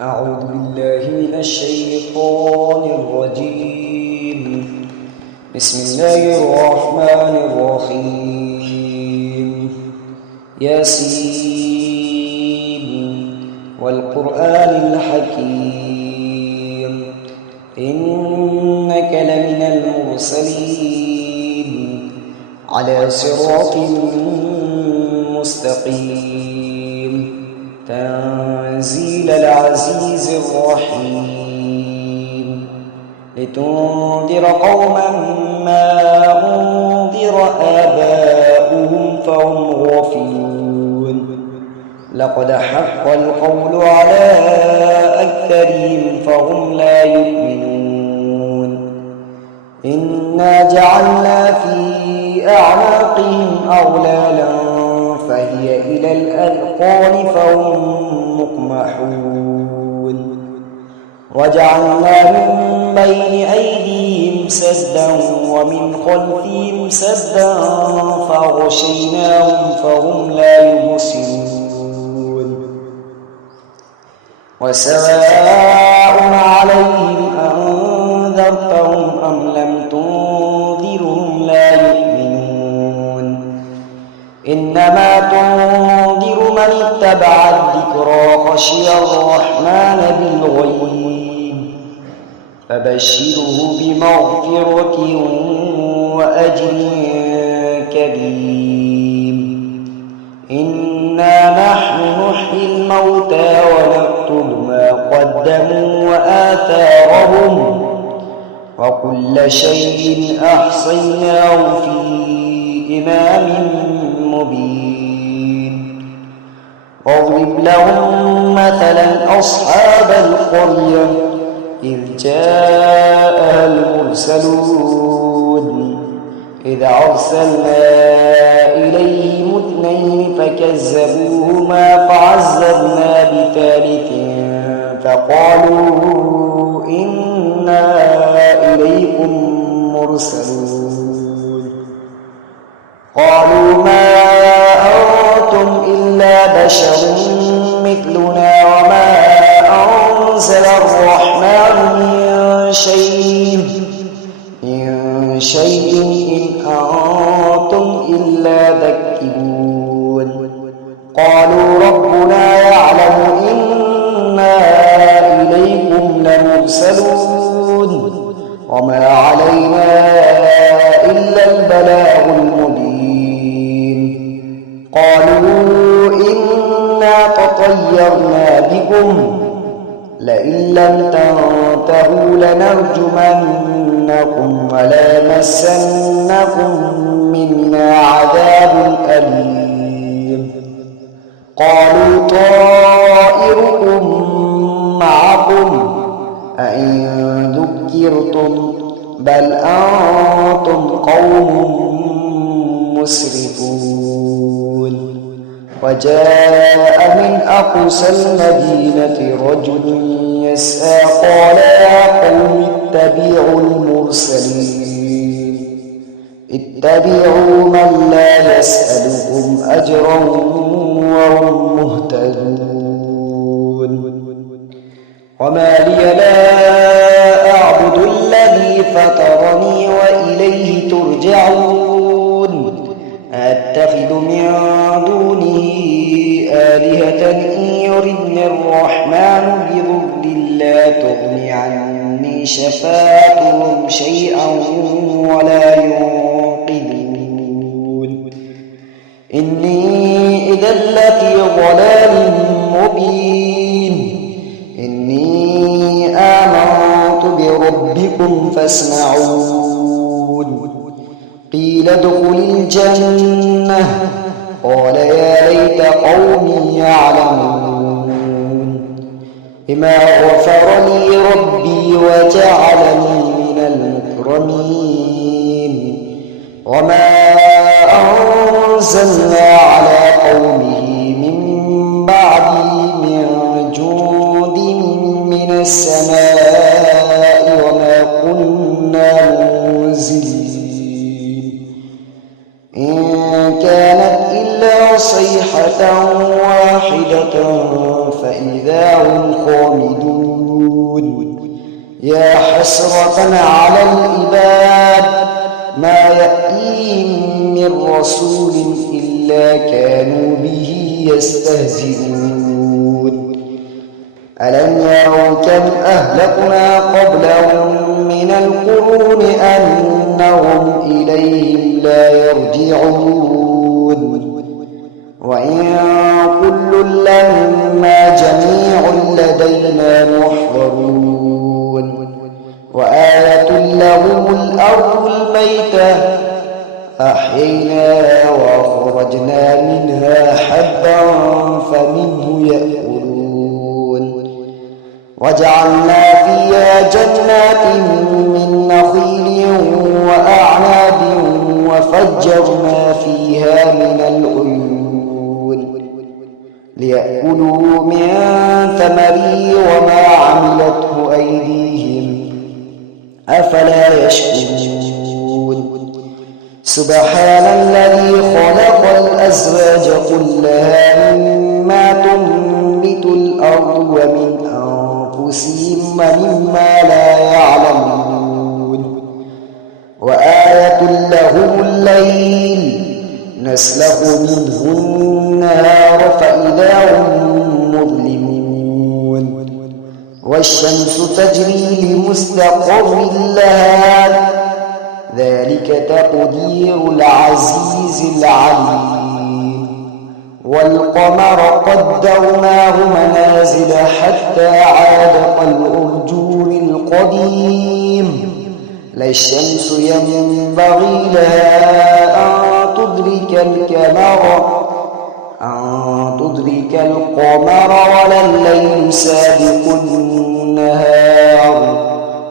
أعوذ بالله من الشيطان الرجيم. بسم الله الرحمن الرحيم. ياسين والقرآن الحكيم إنك لمن المرسلين على صراط مستقيم تنزيل العزيز الرحيم لتنذر قوما ما أنذر آباؤهم فهم غافلون لقد حق القول على أكثرهم فهم لا يؤمنون إنا جعلنا في أعناقهم أغلالا فهي إلى الأذقان فهم مقمحون وجعلنا من بين أيديهم سدا ومن خلفهم سدا فغشيناهم فهم لا يبصرون وسواء عليهم أنذرتهم أم لم تنذرهم لا يؤمنون إنما تنذر من اتبع الذكرى خشي الرحمن بالغيب فبشره بمغفرة وأجر كريم إنا نحن نحيي الموتى ونكتب ما قدموا وآثارهم وكل شيء أحصيناه في إمام مبين واضرب لهم مثلا أصحاب القرية إذ جاءها المرسلون إذ أرسلنا إليهم اثنين فكذبوهما فعززنا بثالث فقالوا إنا إليكم مرسلون قالوا ما أنتم إلا بشر مثلنا وما أنزل الرحمن من شيء إن أنتم إلا تكذبون قالوا ربنا يعلم إنا إليكم لمرسلون وما علينا إلا البلاغ المبين قالوا إنا تطيرنا بكم لئن لم تنتهوا لنرجمنكم وليمسنكم منا عذاب أليم قالوا طائركم معكم أئن ذكرتم بل أنتم قوم مسرفون وجاء من أقصى المدينة رجل يسعى قال يا قوم اتبعوا المرسلين اتبعوا من لا يسألكم أجرا وهم مهتدون وما لي لا أعبد الذي فطرني وإليه ترجعون أتخذ من دونه آلهة إن يردني الرحمن بضر لا تغن عني شفاعتهم شيئا ولا ينقذون إني إذا لفي ضلال مبين إني آمنت بربكم فاسمعون قيل ادخل الجنة قال يا ليت قومي يعلمون بما غفر لي ربي وجعلني من المكرمين وما أنزلنا على قومه من بعده من جود من السماء وما كنا منزلين إن كانت إلا صيحة صيحة واحدة فإذا هم خامدون يا حسرة على العباد ما يأتيهم من رسول إلا كانوا به يستهزئون ألم يروا كم أهلكنا قبلهم من القرون أنهم إليهم لا يرجعون وإن كل لما جميع لدينا محضرون وآية لهم الأرض الميتة أحييناها وأخرجنا منها حبا فمنه يأكلون وجعلنا فيها جنات من نخيل وأعناب وفجرنا فيها من العيون ليأكلوا من ثمره وما عملته أيديهم أفلا يشكرون سبحان الذي خلق الأزواج كلها مما تنبت الأرض ومن أنفسهم ومما لا يعلمون وآية لهم الليل نسلخ منه النهار فإذا هم مظلمون والشمس تجري لمستقر لها ذلك تقدير العزيز العليم والقمر قدرناه منازل حتى عاد كالعرجون القديم لا الشمس ينبغي لها أن تدرك القمر ولا الليل سابق النهار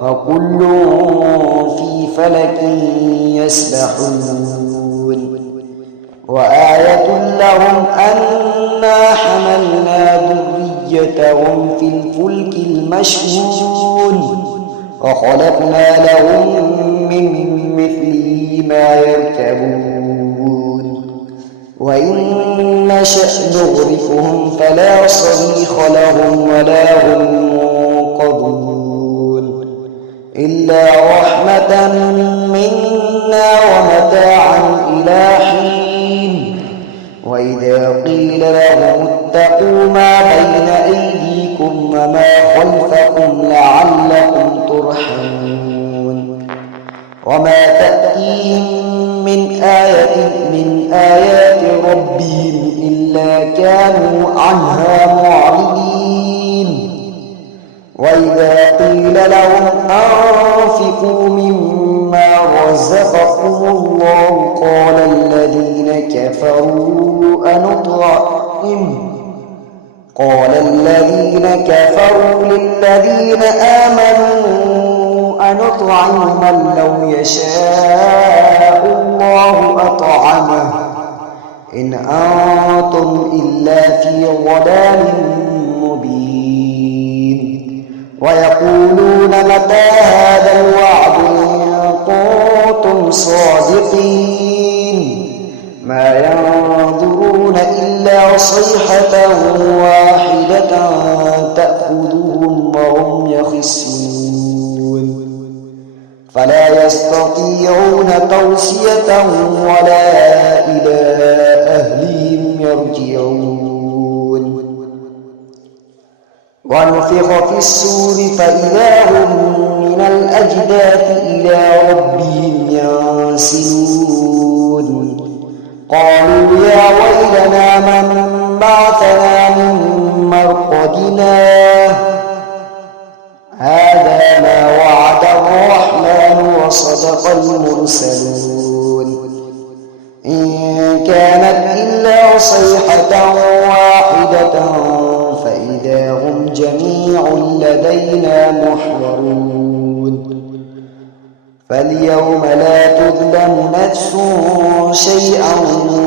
وكل في فلك يسبحون وآية لهم أنا حملنا ذريتهم في الفلك المشحون وخلقنا لهم من مثله ما يركبون وإن نشأ نغرقهم فلا صريخ لهم ولا هم منقذون إلا رحمة منا ومتاعا إلى حين وإذا قيل لهم اتقوا ما بين أيديكم وما خلفكم لعلكم ترحمون وما تأتيهم من آية من آيات ربهم إلا كانوا عنها معرضين وإذا قيل لهم أنفقوا مما رزقكم الله قال الذين كفروا للذين آمنوا أنطعم من لو يشاء الله أطعمه إن أنتم إلا في ضلال مبين ويقولون متى هذا الوعد إن كنتم صادقين ما ينظرون إلا صيحة واحدة تأخذهم وهم يخسرون فلا يستطيعون توصية ولا إلى أهلهم يرجعون ونفخ في السور فإذا هم من الأجداث إلى ربهم ينسلون قالوا يا ويلنا من بعثنا من مرقدنا هذا ما وعد الرحمن وصدق المرسلون إن كانت إلا صيحة واحدة فإذا هم جميع لدينا محضرون فاليوم لا تظلم نفس شيئا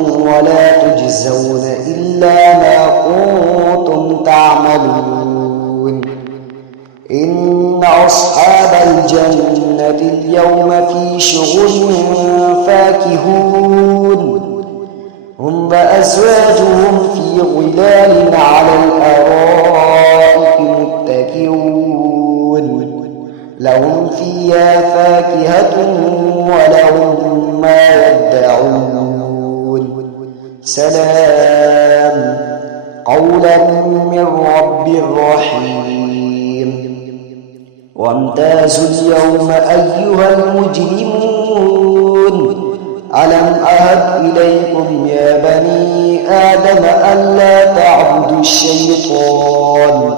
ولا تجزون إلا ما كنتم تعملون إن أصحاب الجنة اليوم في شغل فاكهون هم وأزواجهم في ظلال على الأرائك متكئون لهم فيها فاكهة ولهم ما يدعون سلام قولا من رب رحيم وامتازوا اليوم أيها المجرمون ألم أعهد إليكم يا بني آدم ألا تعبدوا الشيطان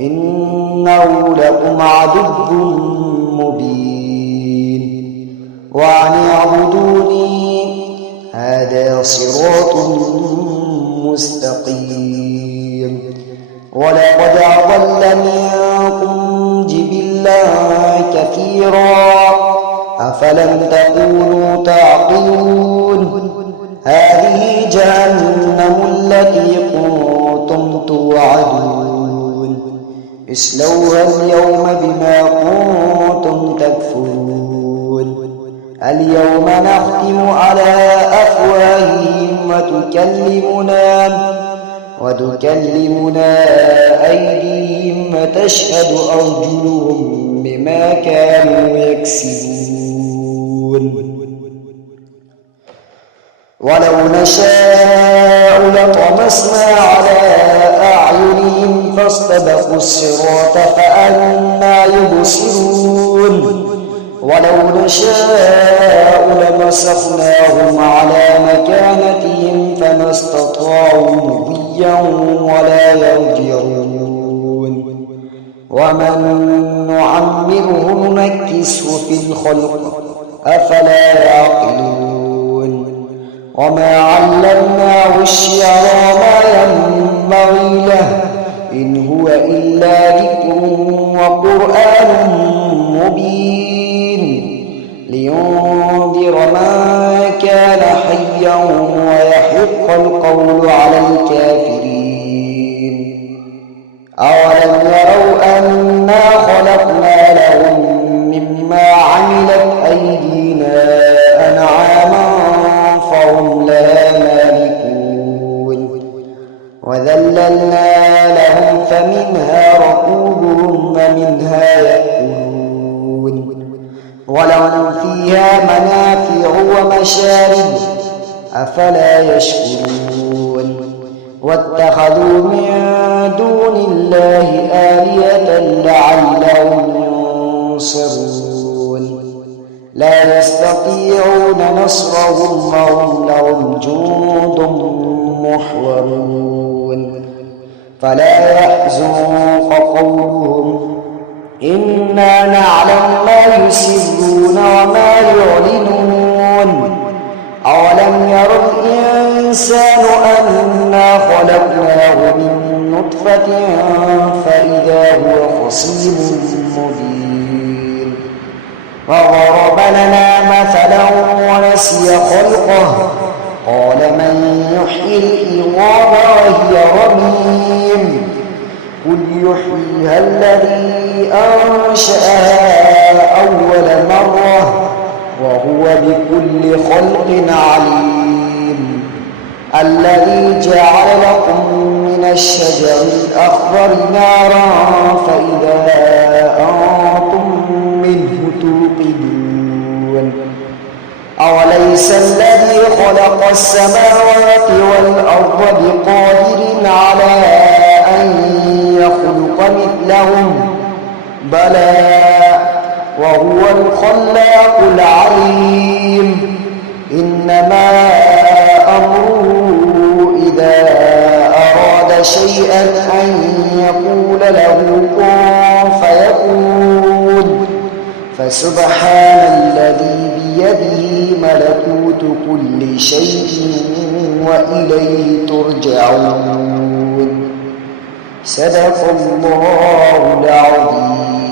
إنه لكم عدو مبين وأن اعبدوني هذا صراط مستقيم ولقد أضل منكم جبلا كثيرا أفلم تكونوا تعقلون هذه جهنم التي كنتم توعدون اصلوها اليوم بما كنتم تكفرون اليوم نختم على أفواههم وتكلمنا أيديهم وتشهد أرجلهم بما كانوا يكسبون ولو نشاء لطمسنا على أعينهم فاستبقوا الصراط فأنى يبصرون ولو نشاء لمسخناهم على مكانتهم فما استطاعوا مضيا ولا يرجعون ومن نعمره ننكسه في الخلق أفلا يعقلون وما علمناه الشعر وما ينبغي له إن هو إلا ذكر وقرآن مبين لينذر من كان حيا ويحق القول على الكافرين أولم يروا أنا خلقنا لهم مما عملت أيدينا أنعاما فهم لها مالكون وذللنا لهم فمنها ركوبهم ومنها يأكلون ولهم فيها منافع ومشارب أفلا يشكرون واتخذوا من دون الله آلهة لعلهم ينصرون لا يستطيعون نصرهم وهم لهم جند محضرون فلا يحزنك قولهم إنا نعلم ما يسرون وما يعلنون أولم ير الإنسان أنا خلقناه من نطفة فإذا هو خصيم مبين وضرب لنا مثلا ونسي خلقه قال من يحيي العظام وهي رميم قل يحييها الذي أنشأها أول مرة وهو بكل خلق عليم الذي جعل لكم من الشجر الأخضر نارا فإذا أنتم منه توقدون أوليس الذي خلق السماوات والأرض بقادر على أن يخلق مثلهم بلى وهو الخلاق العليم إنما أمره إذا أراد شيئا أن يقول له كن فيكون فسبحان الذي بيده ملكوت كل شيء وإليه ترجعون صدق الله العظيم.